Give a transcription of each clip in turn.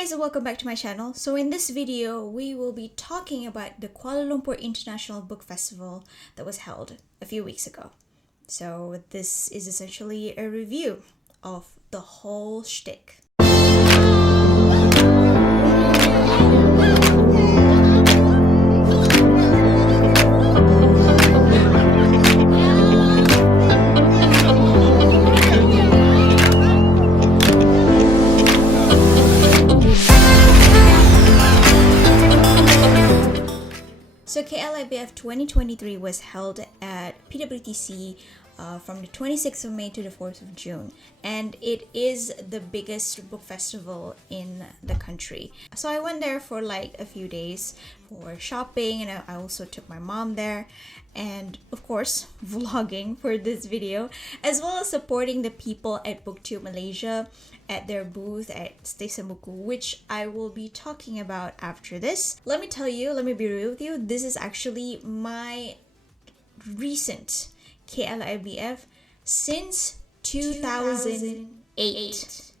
guys, and welcome back to my channel. So in this video, we will be talking about the Kuala Lumpur International Book Festival that was held a few weeks ago. So this is essentially a review of the whole shtick. So KLIBF 2023 was held at PWTC from the 26th of May to the 4th of June, and it is the biggest book festival in the country. So I went there for like a few days for shopping, and I also took my mom there, and of course vlogging for this video, as well as supporting the people at Booktube Malaysia at their booth at Station Buku, which I will be talking about after this. Let me be real with you, this is actually my recent KLIBF since 2008.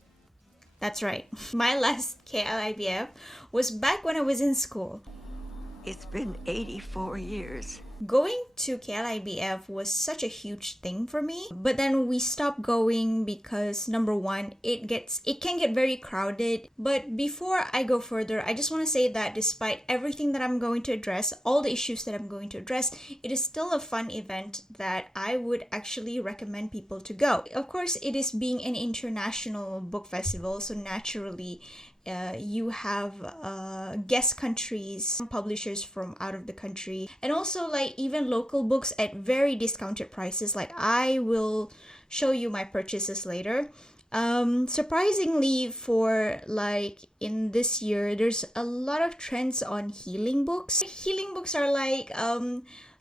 That's right. My last KLIBF was back when I was in school. It's been 84 years. Going to KLIBF was such a huge thing for me, but then we stopped going because number one, it can get very crowded. But before I go further, I just want to say that despite everything that I'm going to address, all the issues that I'm going to address, it is still a fun event that I would actually recommend people to go. Of course, it is being an international book festival, so naturally you have guest countries, publishers from out of the country, and also like even local books at very discounted prices. Like I will show you my purchases later. Surprisingly, for like in this year, there's a lot of trends on healing books. Healing books are like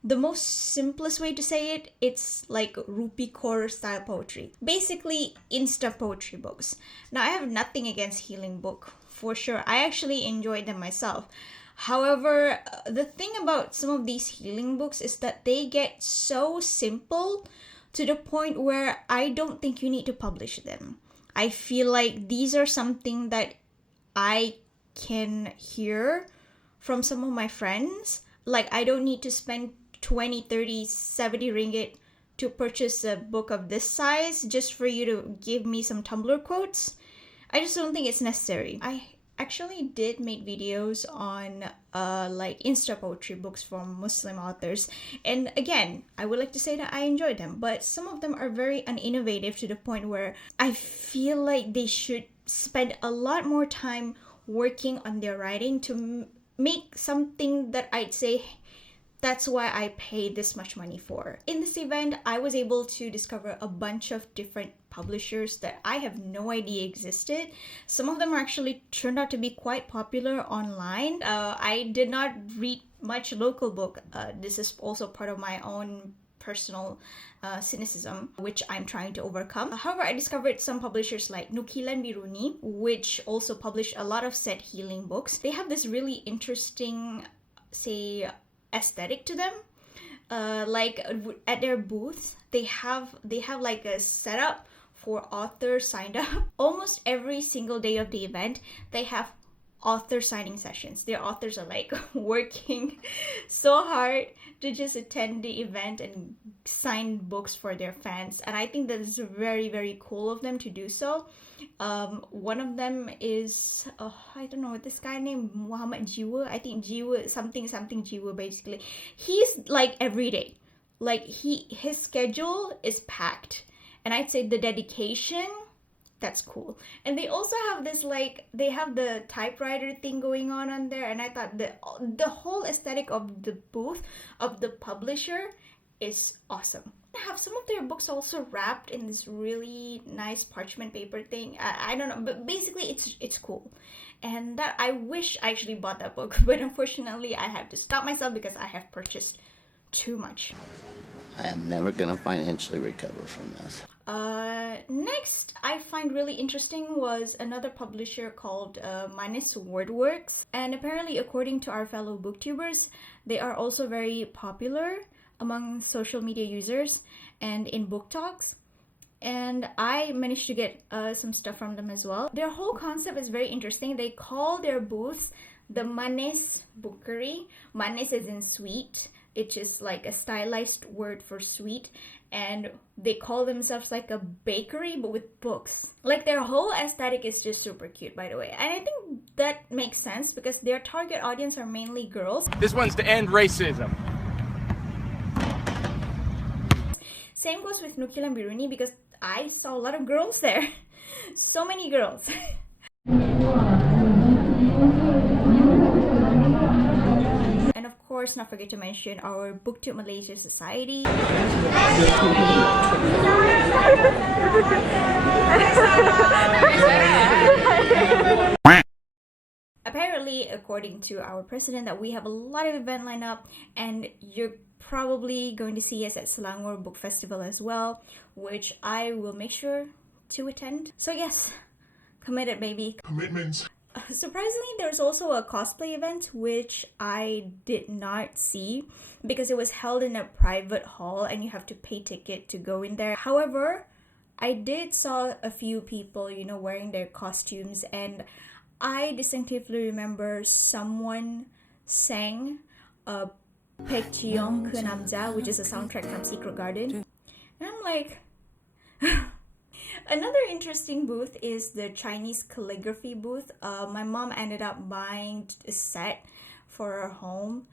the most simplest way to say it, it's like rupee core style poetry. Basically, insta poetry books. Now, I have nothing against healing book, for sure. I actually enjoy them myself. However, the thing about some of these healing books is that they get so simple to the point where I don't think you need to publish them. I feel like these are something that I can hear from some of my friends. Like I don't need to spend 20, 30, 70 ringgit to purchase a book of this size just for you to give me some Tumblr quotes. I just don't think it's necessary. I actually did make videos on like Insta poetry books from Muslim authors, and again, I would like to say that I enjoy them, but some of them are very uninnovative to the point where I feel like they should spend a lot more time working on their writing to make something that I'd say that's why I paid this much money for. In this event, I was able to discover a bunch of different publishers that I have no idea existed. Some of them actually turned out to be quite popular online. I did not read much local book. This is also part of my own personal cynicism, which I'm trying to overcome. However, I discovered some publishers like Nukilan Biruni, which also publish a lot of set healing books. They have this really interesting, say, aesthetic to them. Like at their booth, they have like a setup for authors signed up. Almost every single day of the event, they have author signing sessions. Their authors are like working so hard to just attend the event and sign books for their fans, and I think that is very, very cool of them to do so. One of them is I don't know, this guy named Muhammad Jiwa. I think Jiwa something Jiwa. Basically, he's like every day, like his schedule is packed, and I'd say the dedication, that's cool. And they also have this, like, they have the typewriter thing going on there, and I thought the whole aesthetic of the booth of the publisher is awesome. They have some of their books also wrapped in this really nice parchment paper thing. I don't know, but basically it's cool. And that I wish I actually bought that book, but unfortunately I have to stop myself because I have purchased too much. I am never gonna financially recover from this. Next, I find really interesting was another publisher called Manis Wordworks, and apparently, according to our fellow booktubers, they are also very popular among social media users and in book talks. and I managed to get some stuff from them as well. Their whole concept is very interesting. They call their booths the Manis Bookery. Manis is in sweet. It's just like a stylized word for sweet, and they call themselves like a bakery but with books. Like their whole aesthetic is just super cute, by the way, and I think that makes sense because their target audience are mainly girls. This one's to end racism. Same goes with Nukil and Biruni because I saw a lot of girls there. So many girls. And of course, not forget to mention our BookTube Malaysia Society. Apparently, according to our president, that we have a lot of event lined up, and you're probably going to see us at Selangor Book Festival as well, which I will make sure to attend. So yes, committed, baby. Commitments. Surprisingly, there's also a cosplay event which I did not see because it was held in a private hall and you have to pay ticket to go in there. However, I did saw a few people, you know, wearing their costumes, and I distinctively remember someone sang Pekjiong Ke Namja, which is a soundtrack from Secret Garden. And I'm like... Another interesting booth is the Chinese calligraphy booth. My mom ended up buying a set for her home.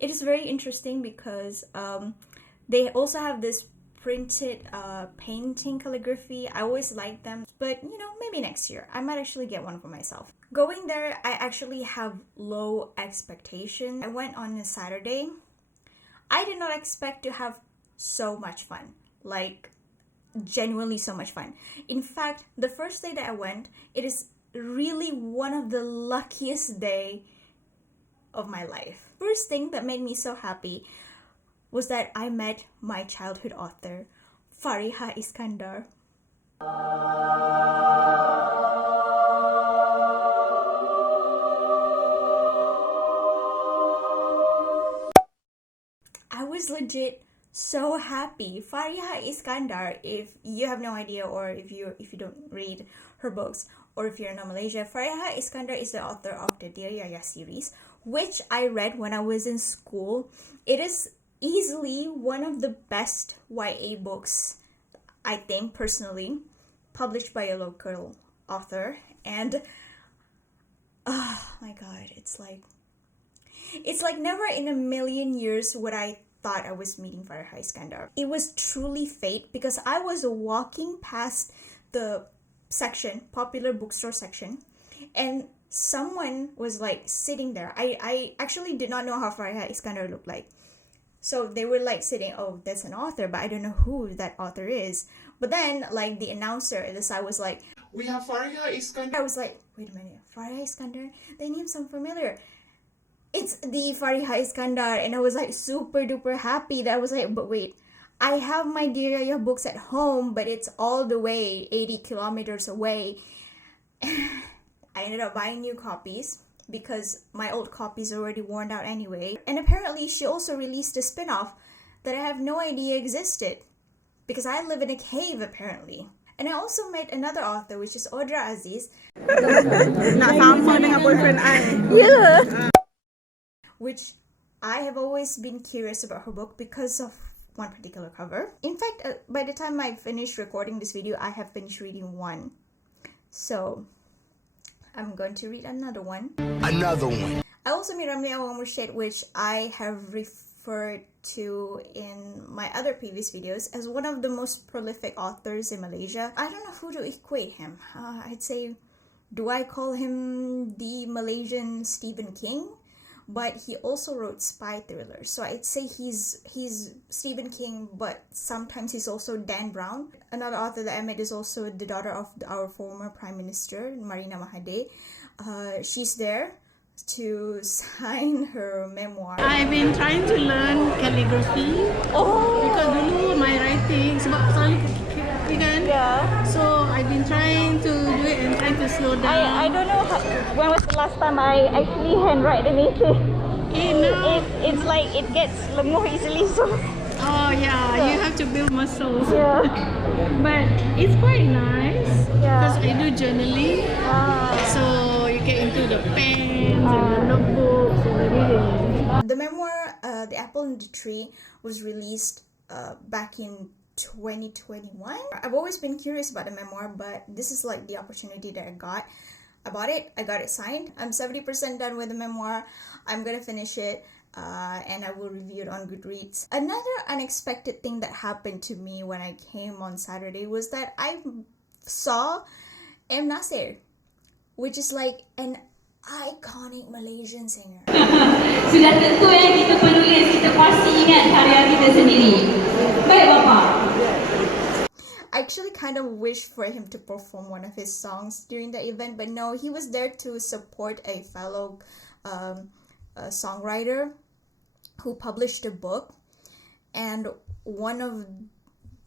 It is very interesting because they also have this printed painting calligraphy. I always like them, but you know, maybe next year I might actually get one for myself. Going there, I actually have low expectation. I went on a Saturday. I did not expect to have so much fun. Like, genuinely so much fun. In fact, the first day that I went, it is really one of the luckiest day of my life. First thing that made me so happy was that I met my childhood author, Fariha Iskandar. I was legit so happy. Fariha Iskandar, if you have no idea, or if you don't read her books, or if you're not Malaysia, Fariha Iskandar is the author of the Dear Yaya series, which I read when I was in school. It is easily one of the best YA books, I think, personally, published by a local author. And oh my god, it's like never in a million years would I thought I was meeting Fariha Iskandar. It was truly fate because I was walking past the section, popular bookstore section, and someone was like sitting there. I actually did not know how Fariha Iskandar looked like. So they were like sitting, oh, that's an author, but I don't know who that author is. But then like the announcer at the side was like, We have Fariha Iskandar. I was like, wait a minute, Fariha Iskandar? The name sounds familiar. It's the Fariha Iskandar, and I was like super duper happy that I was like, but wait, I have my Dear Yaya books at home, but it's all the way 80 kilometers away. I ended up buying new copies because my old copies are already worn out anyway. And apparently she also released a spin-off that I have no idea existed because I live in a cave apparently. And I also met another author, which is Audra Aziz. Nak sama dengan boyfriend I. Yeah. Which I have always been curious about her book because of one particular cover. In fact, by the time I finish recording this video, I have finished reading one. So, I'm going to read another one. Another one. I also met Ramli Awang Murshid, which I have referred to in my other previous videos as one of the most prolific authors in Malaysia. I don't know who to equate him. I'd say, do I call him the Malaysian Stephen King? But he also wrote spy thrillers, so I'd say he's Stephen King, but sometimes he's also Dan Brown. Another author that I met is also the daughter of our former Prime Minister, Marina Mahathir. She's there to sign her memoir. I've been trying to learn calligraphy. Because dulu my writing sebab selalu kan. Yeah. So I've been trying to do it and trying to slow down. I don't know when was the last time I actually handwrite anything. No. It's like it gets more easily, so Oh yeah, you have to build muscles. Yeah. But it's quite nice because I do journaling. So you get into the pens and the notebooks and everything. The memoir, The Apple and the Tree, was released back in 2021. I've always been curious about the memoir, but this is like the opportunity that I got. I bought it, I got it signed. I'm 70% done with the memoir. I'm gonna finish it. And I will review it on Goodreads. Another unexpected thing that happened to me when I came on Saturday was that I saw Nasir, which is like an iconic Malaysian singer. Sudah tentu yang kita penulis, kita pasti ingat karya kita sendiri. Baik Bapa. I actually kind of wished for him to perform one of his songs during the event, but no, he was there to support a fellow songwriter who published a book. And one of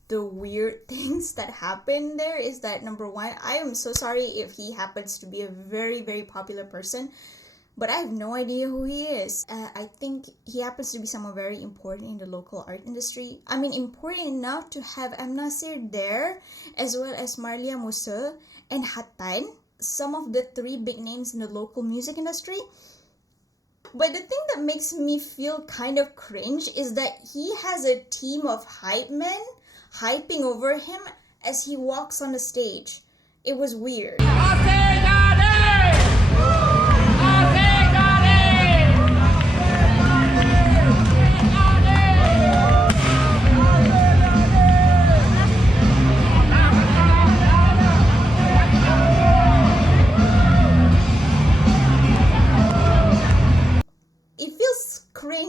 the weird things that happened there is that, number one, I am so sorry if he happens to be a very, very popular person, but I have no idea who he is. I think he happens to be someone very important in the local art industry. I mean, important enough to have Nasir there, as well as Marlia Musa and Hatan, some of the 3 big names in the local music industry. But the thing that makes me feel kind of cringe is that he has a team of hype men hyping over him as he walks on the stage. It was weird.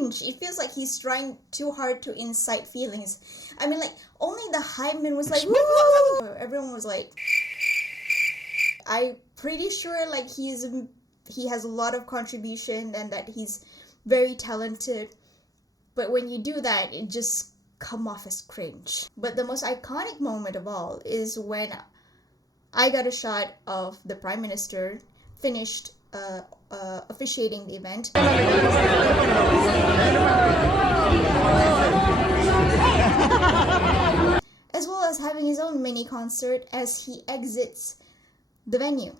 It feels like he's trying too hard to incite feelings. I mean, like, only the hype man was like, woo! Everyone was like, I'm pretty sure like he has a lot of contribution and that he's very talented. But when you do that, it just come off as cringe. But the most iconic moment of all is when I got a shot of the Prime Minister finished officiating the event. As well as having his own mini concert as he exits the venue.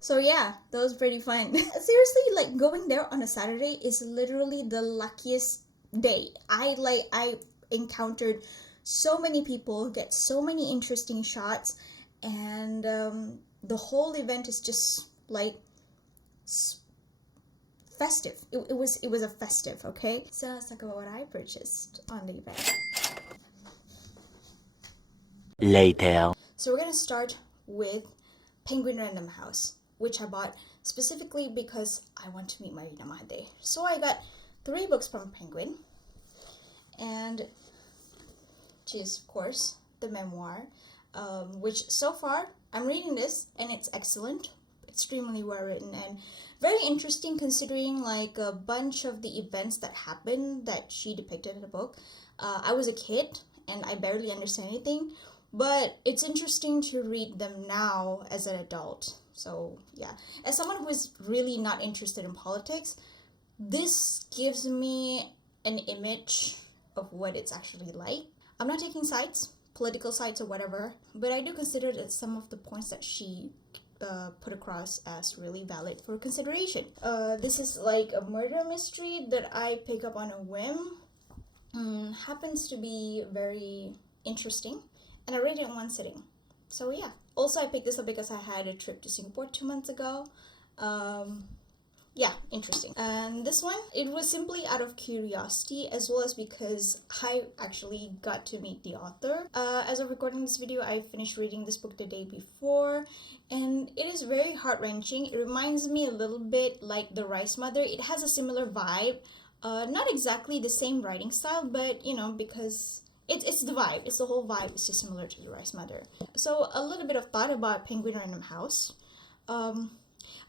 So yeah, that was pretty fun. Seriously, like going there on a Saturday is literally the luckiest day. I encountered so many people, get so many interesting shots, and the whole event is just like festive. It was a festive, okay? So let's talk about what I purchased on the event. Later. So we're gonna start with Penguin Random House, which I bought specifically because I want to meet Marina Mahathir. So I got 3 books from Penguin, and which is, of course, the memoir, which so far I'm reading this and it's excellent, extremely well written and very interesting considering like a bunch of the events that happened that she depicted in the book. I was a kid and I barely understand anything, but it's interesting to read them now as an adult. So yeah, as someone who is really not interested in politics, this gives me an image of what it's actually like. I'm not taking sides, political sides or whatever, but I do consider that some of the points that she put across as really valid for consideration. This is like a murder mystery that I pick up on a whim. Happens to be very interesting, and I read it in one sitting. So yeah. Also, I picked this up because I had a trip to Singapore 2 months ago. Yeah, interesting. And this one, it was simply out of curiosity as well as because I actually got to meet the author. As of recording this video, I finished reading this book the day before, and it is very heart-wrenching. It reminds me a little bit like The Rice Mother. It has a similar vibe. Not exactly the same writing style, but you know, because it's the vibe. It's the whole vibe. It's just similar to The Rice Mother. So a little bit of thought about Penguin Random House.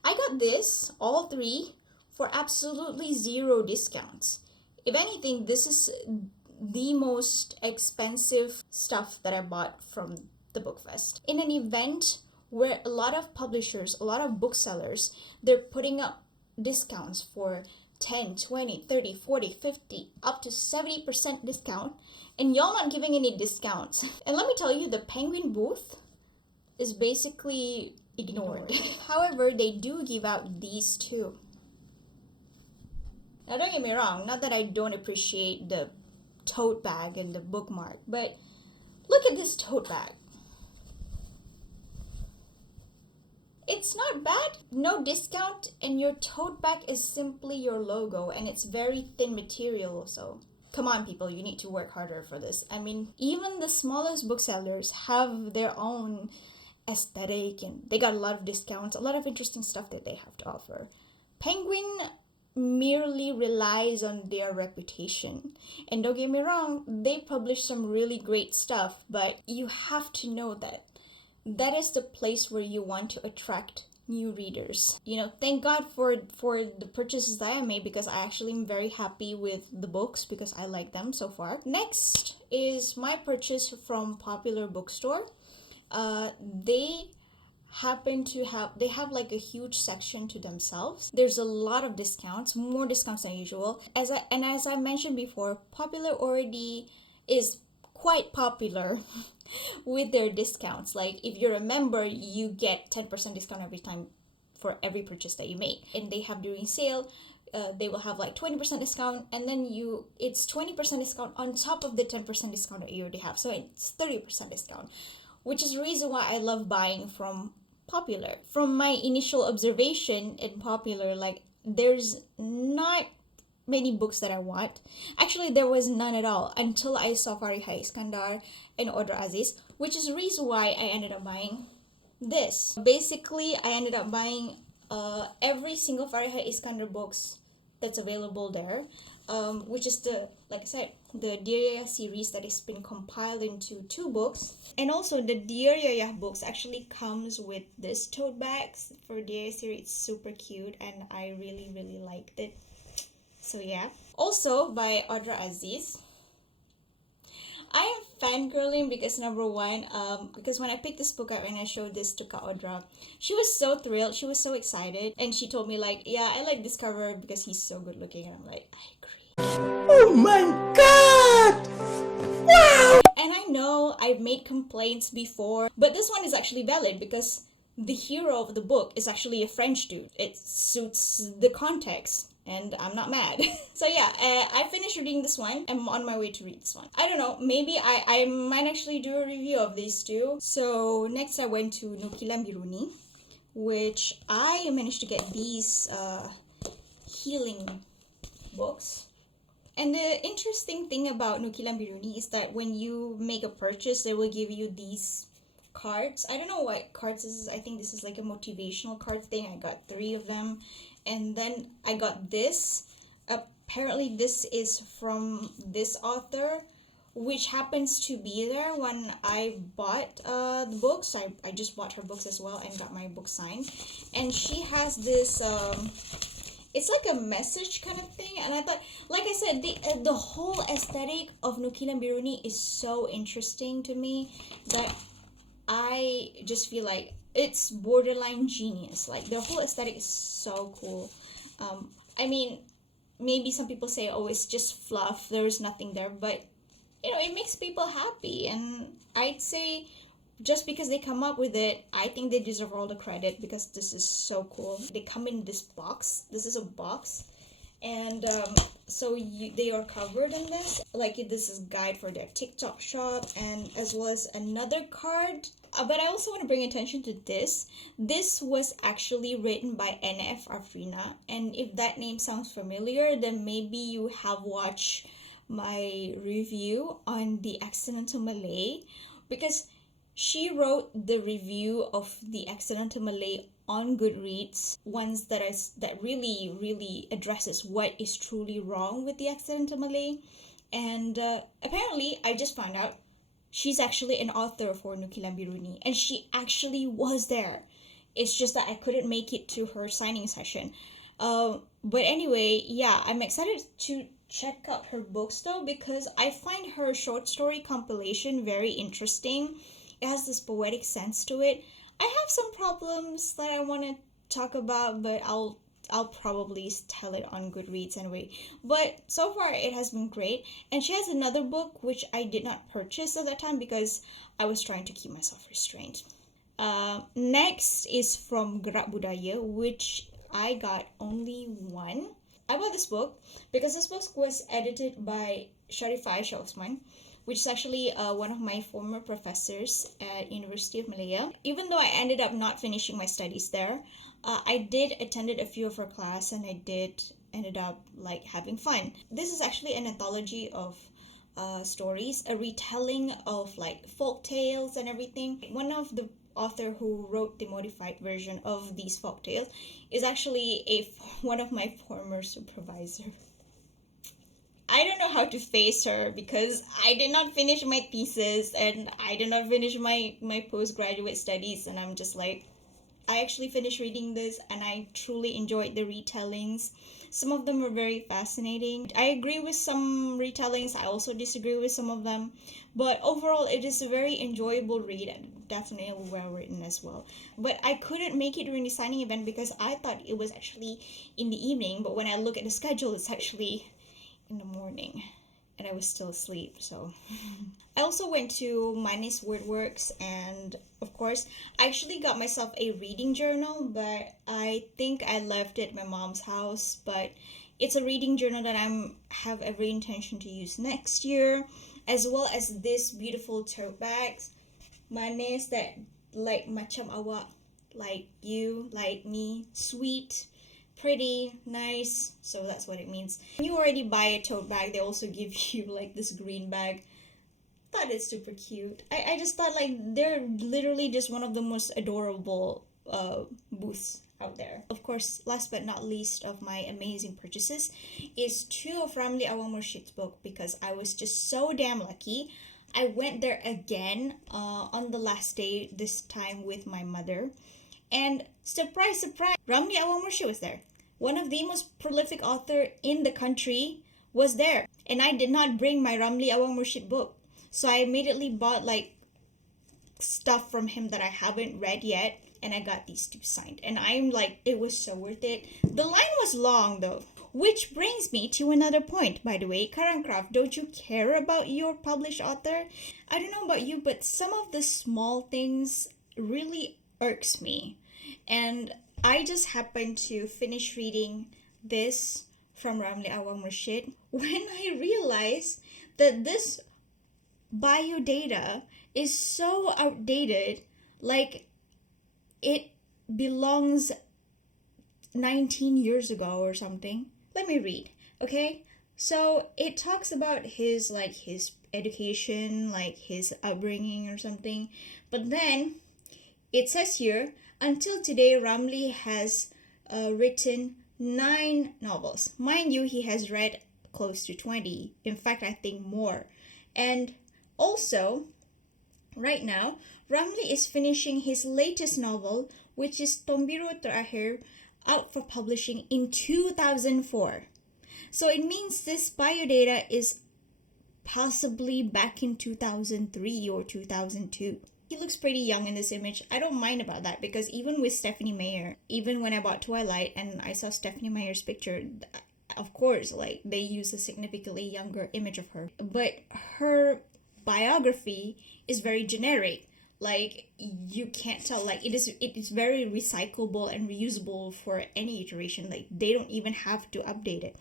I got this, all 3, for absolutely 0 discounts. If anything, this is the most expensive stuff that I bought from the Bookfest. In an event where a lot of publishers, a lot of booksellers, they're putting up discounts for 10, 20, 30, 40, 50, up to 70% discount, and y'all not giving any discounts. And let me tell you, the Penguin booth is basically ignored. However, they do give out these two. Now don't get me wrong, not that I don't appreciate the tote bag and the bookmark, but look at this tote bag. It's not bad, no discount, and your tote bag is simply your logo, and it's very thin material, so come on people, you need to work harder for this. I mean, even the smallest booksellers have their own aesthetic, and they got a lot of discounts, a lot of interesting stuff that they have to offer. Penguin merely relies on their reputation, and don't get me wrong, they publish some really great stuff, but you have to know that that is the place where you want to attract new readers. You know, thank God for the purchases that I made, because I actually am very happy with the books because I like them so far. Next is my purchase from Popular Bookstore. They have like a huge section to themselves. There's a lot of discounts, more discounts than usual. As I mentioned before, Popular already is quite popular with their discounts. Like if you're a member, you get 10% discount every time for every purchase that you make. And they have during sale, they will have like 20% discount, and then it's 20% discount on top of the 10% discount that you already have. So it's 30% discount, which is the reason why I love buying from Popular. From my initial observation in Popular, like there's not many books that I want. Actually, there was none at all until I saw Fariha Iskandar and Audra Aziz, which is the reason why I ended up buying this. Basically, I ended up buying every single Fariha Iskandar books that's available there, which is like I said, the Dear Yaya series that has been compiled into 2 books. And also the Dear Yaya books actually comes with this tote bags for Dear Yaya series. It's super cute and I really, really liked it. So yeah. Also by Audra Aziz. I am fangirling because number one, because when I picked this book up and I showed this to Ka Audra, she was so thrilled, she was so excited, and she told me like, yeah, I like this cover because he's so good looking, and I'm like, I agree. Oh my god! Wow! And I know I've made complaints before, but this one is actually valid because the hero of the book is actually a French dude. It suits the context. And I'm not mad. So yeah, I finished reading this one. I'm on my way to read this one. I don't know, maybe I might actually do a review of these two. So next I went to Nukilan Biruni, which I managed to get these healing books. And the interesting thing about Nukilan Biruni is that when you make a purchase, they will give you these cards. I don't know what cards this is. I think this is like a motivational card thing. I got 3 of them. And then I got this. Apparently this is from this author, which happens to be there when I bought the books. I just bought her books as well and got my book signed. And she has this, it's like a message kind of thing. And I thought, like I said, the whole aesthetic of Nukilan Biruni is so interesting to me that I just feel like it's borderline genius. Like the whole aesthetic is so cool. I mean, maybe some people say, oh, it's just fluff, there's nothing there, but you know, it makes people happy. And I'd say just because they come up with it, I think they deserve all the credit because this is so cool. They come in this box. This is a box, and so they are covered in this. Like this is a guide for their TikTok shop, and as well as another card. But I also want to bring attention to this. This was actually written by NF Afrina, and if that name sounds familiar, then maybe you have watched my review on The Accidental Malay, because she wrote the review of The Accidental Malay on Goodreads, ones that really, really addresses what is truly wrong with The Accidental Malay. And apparently, I just found out she's actually an author for Nukilan Biruni, and she actually was there. It's just that I couldn't make it to her signing session. But anyway, yeah, I'm excited to check out her books though, because I find her short story compilation very interesting. It has this poetic sense to it. I have some problems that I want to talk about, but I'll probably tell it on Goodreads anyway. But so far it has been great. And she has another book which I did not purchase at that time because I was trying to keep myself restrained. Next is from Gerak Budaya, which I got only one. I bought this book because this book was edited by Sharifah Aisyah Osman, which is actually one of my former professors at University of Malaya. Even though I ended up not finishing my studies there, I did attended a few of her class and I did ended up like having fun. This is actually an anthology of stories, a retelling of like folk tales and everything. One of the author who wrote the modified version of these folk tales is actually one of my former supervisor. I don't know how to face her because I did not finish my thesis and I did not finish my postgraduate studies, and I'm just like, I actually finished reading this and I truly enjoyed the retellings. Some of them were very fascinating. I agree with some retellings, I also disagree with some of them, but overall it is a very enjoyable read and definitely well written as well. But I couldn't make it during the signing event because I thought it was actually in the evening, but when I look at the schedule it's actually in the morning and I was still asleep. So I also went to Manis Wordworks, and of course I actually got myself a reading journal, but I think I left it at my mom's house. But it's a reading journal that I have every intention to use next year, as well as this beautiful tote bags, Manis, that like macam awak, like you, like me, sweet, pretty, nice. So that's what it means. When you already buy a tote bag, they also give you like this green bag. Thought it's super cute. I just thought like they're literally just one of the most adorable booths out there. Of course, last but not least of my amazing purchases is two of Ramli Awang Murshid's book, because I was just so damn lucky. I went there again on the last day, this time with my mother. And surprise, surprise, Ramli Awang Murshid was there. One of the most prolific author in the country was there. And I did not bring my Ramli Awang Murshid book. So I immediately bought like stuff from him that I haven't read yet. And I got these two signed. And I'm like, it was so worth it. The line was long though. Which brings me to another point, by the way. Karangcraft, don't you care about your published author? I don't know about you, but some of the small things really irks me. And I just happened to finish reading this from Ramli Awang Murshid when I realized that this bio data is so outdated, like it belongs 19 years ago or something. Let me read, okay? So it talks about his education, like his upbringing or something. But then it says here, until today, Ramli has written 9 novels. Mind you, he has read close to 20. In fact, I think more. And also, right now, Ramli is finishing his latest novel, which is Tombiro Terakhir, out for publishing in 2004. So it means this biodata is possibly back in 2003 or 2002. He looks pretty young in this image. I don't mind about that, because even with Stephanie Meyer, even when I bought Twilight and I saw Stephanie Meyer's picture, of course, like they use a significantly younger image of her. But her biography is very generic. Like you can't tell, like it is very recyclable and reusable for any iteration. Like they don't even have to update it.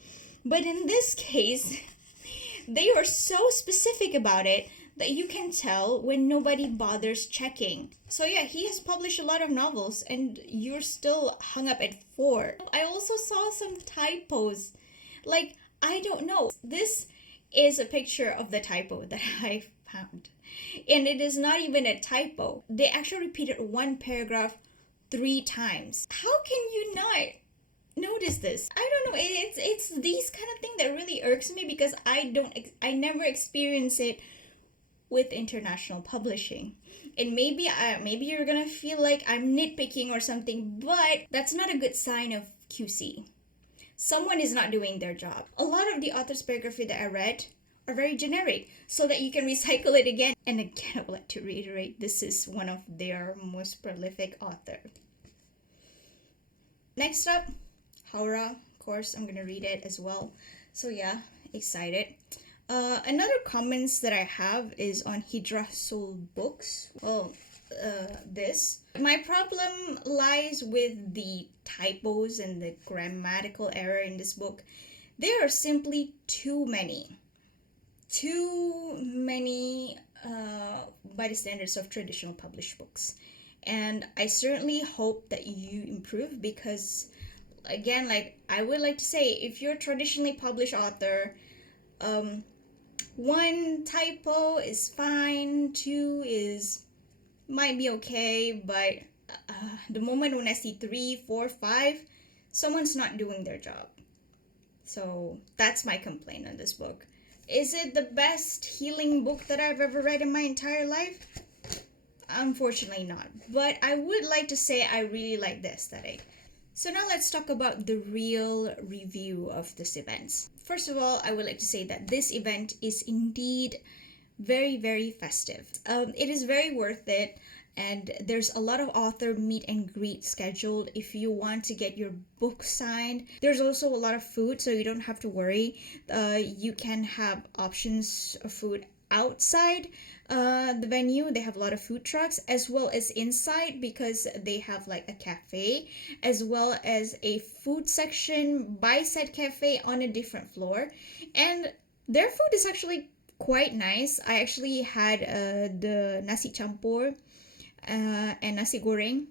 But in this case, they are so specific about it that you can tell when nobody bothers checking. So yeah, he has published a lot of novels and you're still hung up at 4. I also saw some typos. Like, I don't know. This is a picture of the typo that I found. And it is not even a typo. They actually repeated one paragraph 3 times. How can you not notice this? I don't know. It's these kind of thing that really irks me, because I never experience it with international publishing. And maybe you're gonna feel like I'm nitpicking or something, but that's not a good sign of QC. someone is not doing their job. A lot of the author's biography that I read are very generic, so that you can recycle it again. And again, I would like to reiterate, this is one of their most prolific author. Next up, Haura. Of course, I'm gonna read it as well. So yeah, excited. Another comments that I have is on Hijrah Soul Books. Well, this. My problem lies with the typos and the grammatical error in this book. There are simply too many by the standards of traditional published books. And I certainly hope that you improve, because again, like I would like to say, if you're a traditionally published author, one typo is fine, two is might be okay, but the moment when I see 3, 4, 5, someone's not doing their job. So that's my complaint on this book. Is it the best healing book that I've ever read in my entire life? Unfortunately not. But I would like to say I really like the aesthetic. So now let's talk about the real review of this event. First of all, I would like to say that this event is indeed very, very festive. It is very worth it, and there's a lot of author meet and greet scheduled if you want to get your book signed. There's also a lot of food, so you don't have to worry. You can have options of food outside the venue. They have a lot of food trucks, as well as inside, because they have like a cafe as well as a food section by said cafe on a different floor. And their food is actually quite nice. I actually had the nasi campur and nasi goreng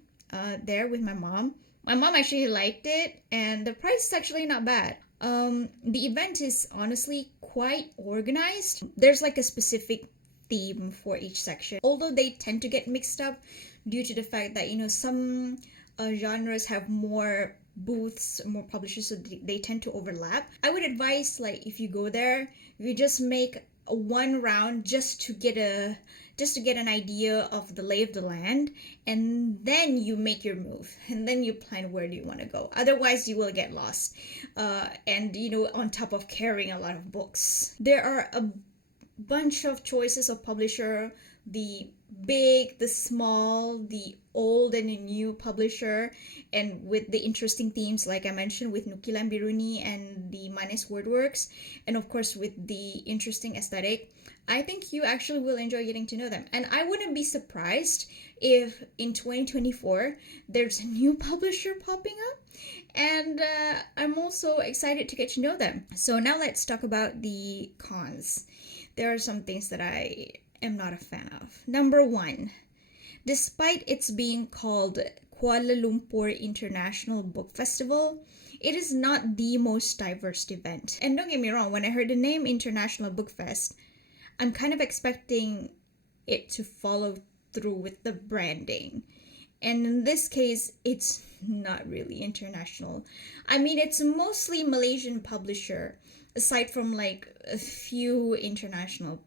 there with my mom. My mom actually liked it, and the price is actually not bad. The event is honestly quite organized. There's like a specific theme for each section, although they tend to get mixed up due to the fact that, you know, some genres have more booths, more publishers, so they tend to overlap. I would advise, like, if you go there, you just make a one round just to get an idea of the lay of the land, and then you make your move, and then you plan where do you want to go. Otherwise you will get lost, and you know, on top of carrying a lot of books. There are a bunch of choices of publisher, the big, the small, the old and the new publisher, and with the interesting themes like I mentioned with Nukilan Biruni and the Manes Wordworks, and of course with the interesting aesthetic. I think you actually will enjoy getting to know them, and I wouldn't be surprised if in 2024 there's a new publisher popping up, and I'm also excited to get to know them. So now let's talk about the cons. There are some things that I am not a fan of. Number one, despite its being called Kuala Lumpur International Book Festival, it is not the most diverse event. And don't get me wrong, when I heard the name International Book Fest, I'm kind of expecting it to follow through with the branding. And in this case, it's not really international. I mean, it's mostly Malaysian publisher, aside from like a few international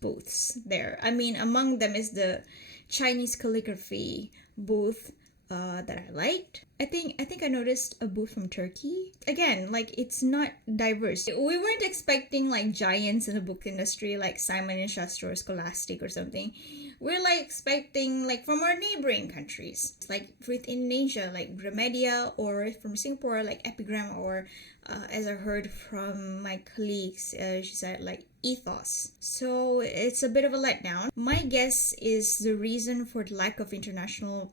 booths there. I mean, among them is the Chinese calligraphy booth that I liked. I think I noticed a booth from Turkey. Again, like, it's not diverse. We weren't expecting like giants in the book industry like Simon & Schuster or Scholastic or something. We're like expecting like from our neighboring countries, like within Asia, like Gramedia, or from Singapore like Epigram, or as I heard from my colleagues, she said like Ethos. So it's a bit of a letdown. My guess is the reason for the lack of international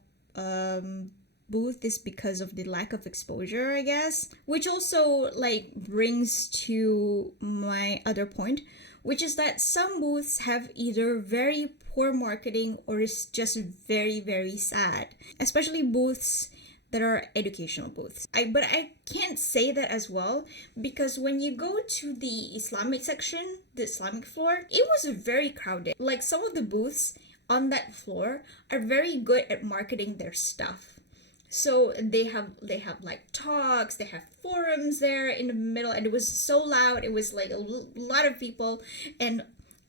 booth is because of the lack of exposure, I guess, which also like brings to my other point, which is that some booths have either very poor marketing or is just very, very sad, especially booths that are educational booths. But I can't say that as well, because when you go to the Islamic section, the Islamic floor, it was very crowded. Like, some of the booths on that floor are very good at marketing their stuff. So they have like talks, they have forums there in the middle, and it was so loud. It was like a lot of people and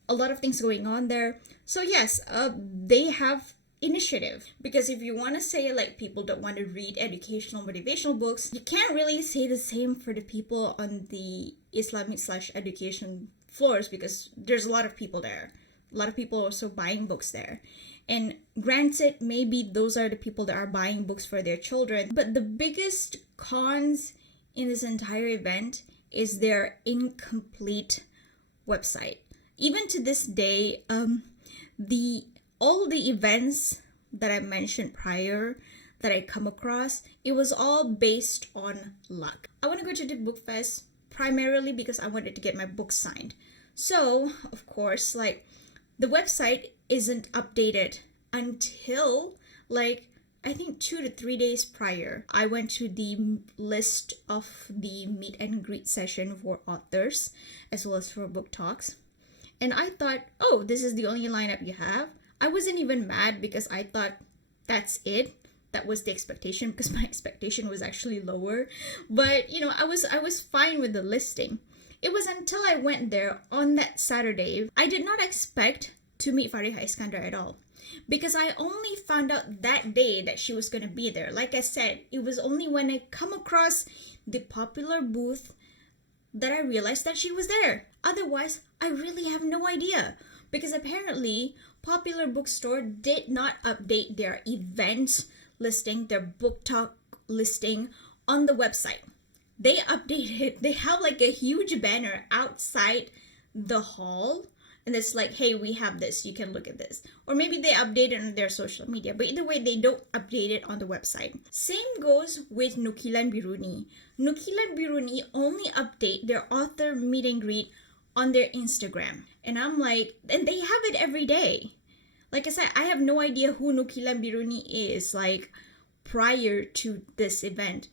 a lot of things going on there. So yes, they have initiative. Because if you want to say like people don't want to read educational motivational books, you can't really say the same for the people on the Islamic/education floors, because there's a lot of people there. A lot of people also buying books there. And granted, maybe those are the people that are buying books for their children. But the biggest cons in this entire event is their incomplete website. Even to this day, all the events that I mentioned prior that I come across, it was all based on luck. I want to go to the book fest primarily because I wanted to get my book signed. So, of course, like, the website isn't updated until like I think 2 to 3 days prior. I went to the list of the meet and greet session for authors as well as for book talks. And I thought, oh, this is the only lineup you have. I wasn't even mad because I thought that's it. That was the expectation, because my expectation was actually lower. But, you know, I was fine with the listing. It was until I went there on that Saturday, I did not expect to meet Fariha Iskandar at all. Because I only found out that day that she was going to be there. Like I said, it was only when I come across the popular booth that I realized that she was there. Otherwise, I really have no idea. Because apparently, Popular Bookstore did not update their event listing, their book talk listing on the website. They updated, they have like a huge banner outside the hall, and it's like, hey, we have this, you can look at this. Or maybe they update it on their social media, but either way, they don't update it on the website. Same goes with Nukilan Biruni. Nukilan Biruni only update their author meet and greet on their Instagram. And I'm like, and they have it every day. Like I said, I have no idea who Nukilan Biruni is, like, prior to this event.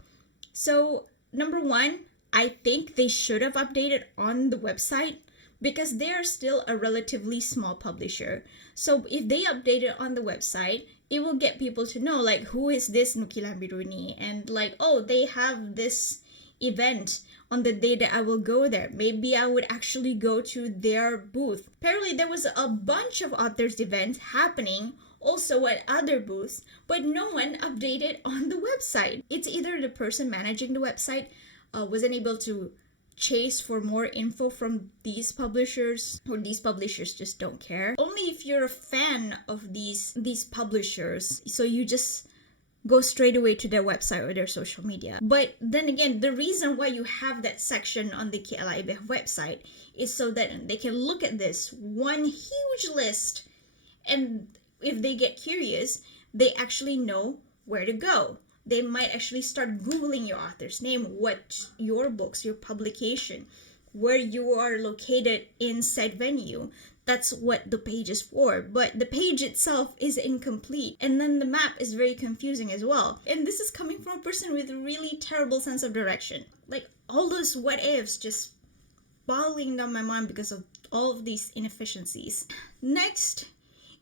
So, number one, I think they should have updated on the website because they are still a relatively small publisher. So if they update it on the website, it will get people to know, like, who is this Nukilan Biruni? And like, oh, they have this event on the day that I will go there. Maybe I would actually go to their booth. Apparently there was a bunch of authors events happening also at other booths, but no one updated on the website. It's either the person managing the website wasn't able to chase for more info from these publishers, or these publishers just don't care. Only if you're a fan of these publishers, so you just go straight away to their website or their social media. But then again, the reason why you have that section on the KLIBF website is so that they can look at this one huge list, and if they get curious, they actually know where to go. They might actually start Googling your author's name, what your books, your publication, where you are located in said venue. That's what the page is for. But the page itself is incomplete. And then the map is very confusing as well. And this is coming from a person with a really terrible sense of direction. Like, all those what ifs just boggling down my mind because of all of these inefficiencies. Next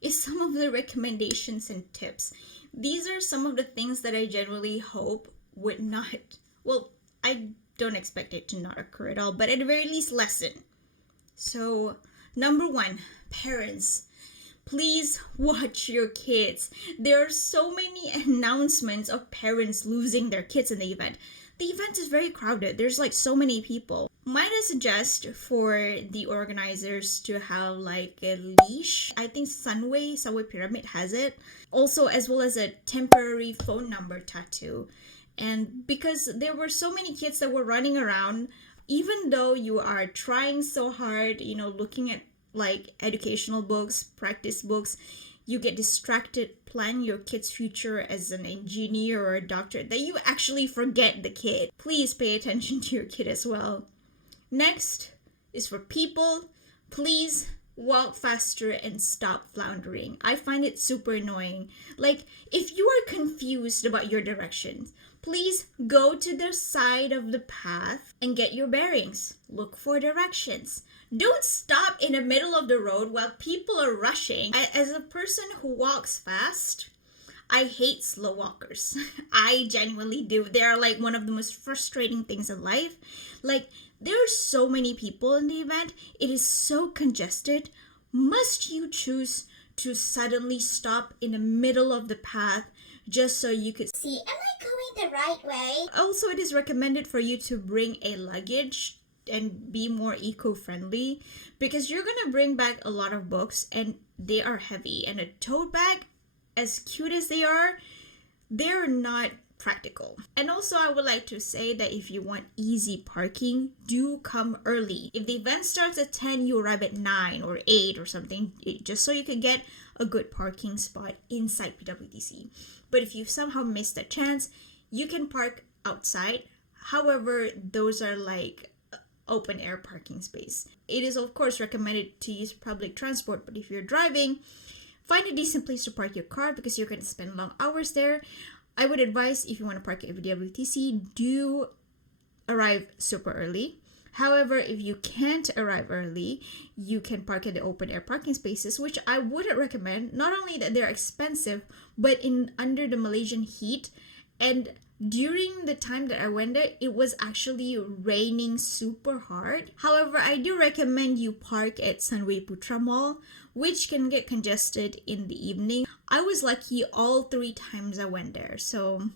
is some of the recommendations and tips. These are some of the things that I generally hope would not, well, I don't expect it to not occur at all, but at the very least lessen. So, number one, parents, please watch your kids. There are so many announcements of parents losing their kids in the event. The event is very crowded. There's like so many people. Might I suggest for the organizers to have like a leash? I think Sunway Pyramid has it. Also, as well as a temporary phone number tattoo. And because there were so many kids that were running around, even though you are trying so hard, you know, looking at like educational books, practice books, you get distracted, plan your kid's future as an engineer or a doctor, that you actually forget the kid. Please pay attention to your kid as well. Next is for people, please walk faster and stop floundering. I find it super annoying. Like, if you are confused about your directions, please go to the side of the path and get your bearings. Look for directions. Don't stop in the middle of the road while people are rushing. As a person who walks fast, I hate slow walkers. I genuinely do. They are like one of the most frustrating things in life. Like, there are so many people in the event. It is so congested. Must you choose to suddenly stop in the middle of the path just so you could See, am I going the right way? Also, it is recommended for you to bring a luggage and be more eco-friendly because you're gonna bring back a lot of books and they are heavy, and a tote bag, as cute as they are, they're not practical. And also, I would like to say that if you want easy parking, do come early. If the event starts at 10, you arrive at 9 or 8 or something, just so you can get a good parking spot inside PWTC. But if you somehow missed that chance, you can park outside. However, those are like open air parking space. It is of course recommended to use public transport, but if you're driving, find a decent place to park your car because you're going to spend long hours there. I would advise, if you want to park at PWTC, do arrive super early. However, if you can't arrive early, you can park at the open air parking spaces, which I wouldn't recommend. Not only that they're expensive, but under the Malaysian heat, and during the time that I went there, it was actually raining super hard. However, I do recommend you park at Sunway Putra Mall, which can get congested in the evening. I was lucky all 3 times I went there. So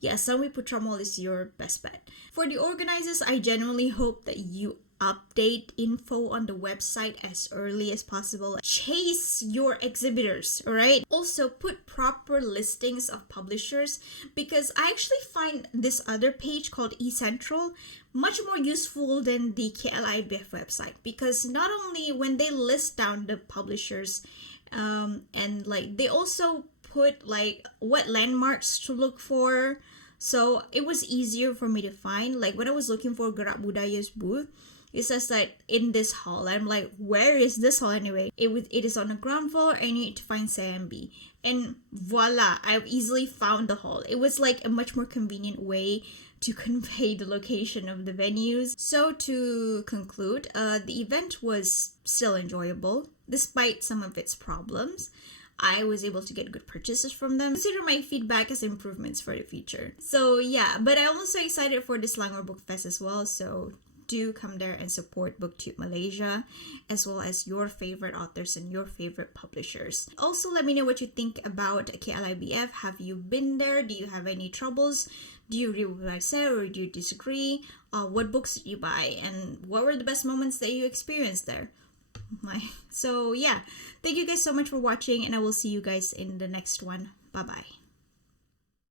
yeah, Sunway Putra Mall is your best bet. For the organizers, I genuinely hope that you update info on the website as early as possible. Chase your exhibitors, alright? Also, put proper listings of publishers, because I actually find this other page called eCentral much more useful than the KLIBF website, because not only when they list down the publishers, and like they also put like what landmarks to look for, so it was easier for me to find. Like when I was looking for Gerak Budaya's booth, it says that in this hall. I'm like, where is this hall anyway? It is on the ground floor and you need to find CMB. And voila, I've easily found the hall. It was like a much more convenient way to convey the location of the venues. So to conclude, the event was still enjoyable despite some of its problems. I was able to get good purchases from them. Consider my feedback as improvements for the future. So yeah, but I'm also excited for the Selangor Book Fest as well. So do come there and support BookTube Malaysia, as well as your favorite authors and your favorite publishers. Also, let me know what you think about KLIBF. Have you been there? Do you have any troubles? Do you agree with what I said, or do you disagree? What books did you buy? And what were the best moments that you experienced there? So yeah, thank you guys so much for watching, and I will see you guys in the next one. Bye bye.